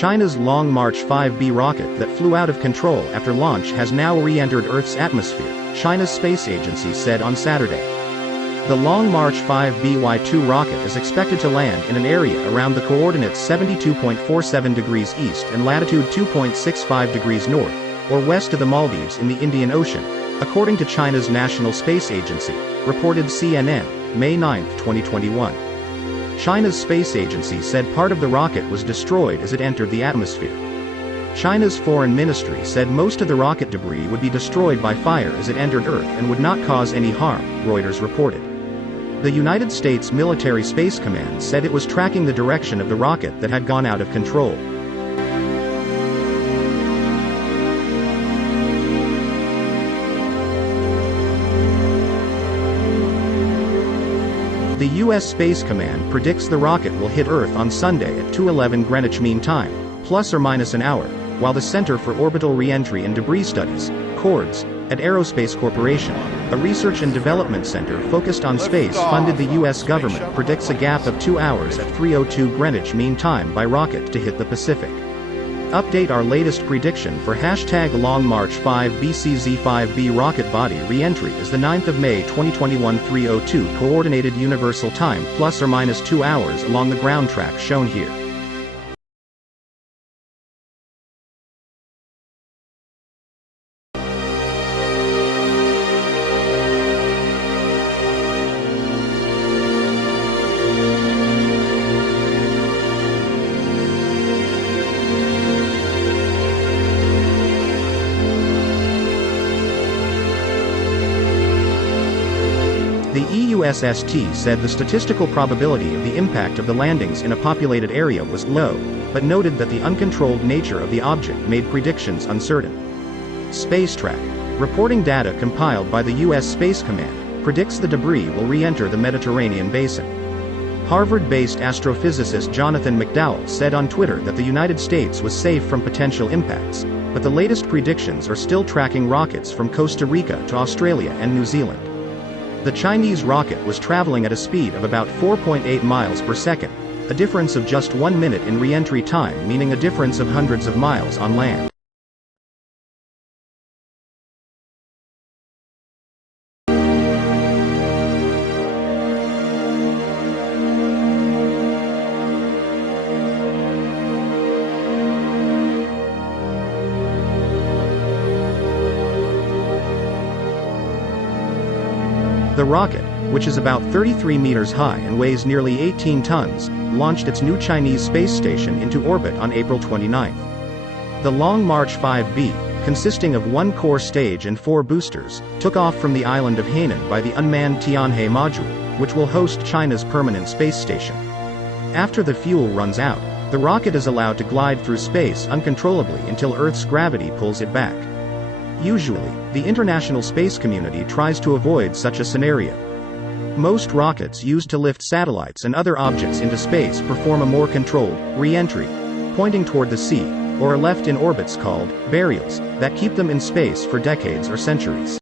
China's Long March 5B rocket that flew out of control after launch has now re-entered Earth's atmosphere, China's space agency said on Saturday. The Long March 5B Y2 rocket is expected to land in an area around the coordinates 72.47 degrees east and latitude 2.65 degrees north, or west of the Maldives in the Indian Ocean, according to China's National Space Agency, reported CNN, May 9, 2021. China's space agency said part of the rocket was destroyed as it entered the atmosphere. China's foreign ministry said most of the rocket debris would be destroyed by fire as it entered Earth and would not cause any harm, Reuters reported. The United States Military Space Command said it was tracking the direction of the rocket that had gone out of control. The U.S. Space Command predicts the rocket will hit Earth on Sunday at 2:11 Greenwich Mean Time, plus or minus an hour, while the Center for Orbital Reentry and Debris Studies, CORDS, at Aerospace Corporation, a research and development center focused on space funded the U.S. government, predicts a gap of 2 hours at 3:02 Greenwich Mean Time by rocket to hit the Pacific. Update our latest prediction for #Long March 5 BCZ5B rocket body re-entry is the 9th of May 2021 3:02 Coordinated Universal Time plus or minus 2 hours along the ground track shown here. The EUSST said the statistical probability of the impact of the landings in a populated area was low, but noted that the uncontrolled nature of the object made predictions uncertain. SpaceTrack, reporting data compiled by the U.S. Space Command, predicts the debris will re-enter the Mediterranean basin. Harvard-based astrophysicist Jonathan McDowell said on Twitter that the United States was safe from potential impacts, but the latest predictions are still tracking rockets from Costa Rica to Australia and New Zealand. The Chinese rocket was traveling at a speed of about 4.8 miles per second, a difference of just 1 minute in re-entry time, meaning a difference of hundreds of miles on land. The rocket, which is about 33 meters high and weighs nearly 18 tons, launched its new Chinese space station into orbit on April 29. The Long March 5B, consisting of 1 core stage and 4 boosters, took off from the island of Hainan by the unmanned Tianhe module, which will host China's permanent space station. After the fuel runs out, the rocket is allowed to glide through space uncontrollably until Earth's gravity pulls it back. Usually, the international space community tries to avoid such a scenario. Most rockets used to lift satellites and other objects into space perform a more controlled re-entry, pointing toward the sea, or are left in orbits called burials, that keep them in space for decades or centuries.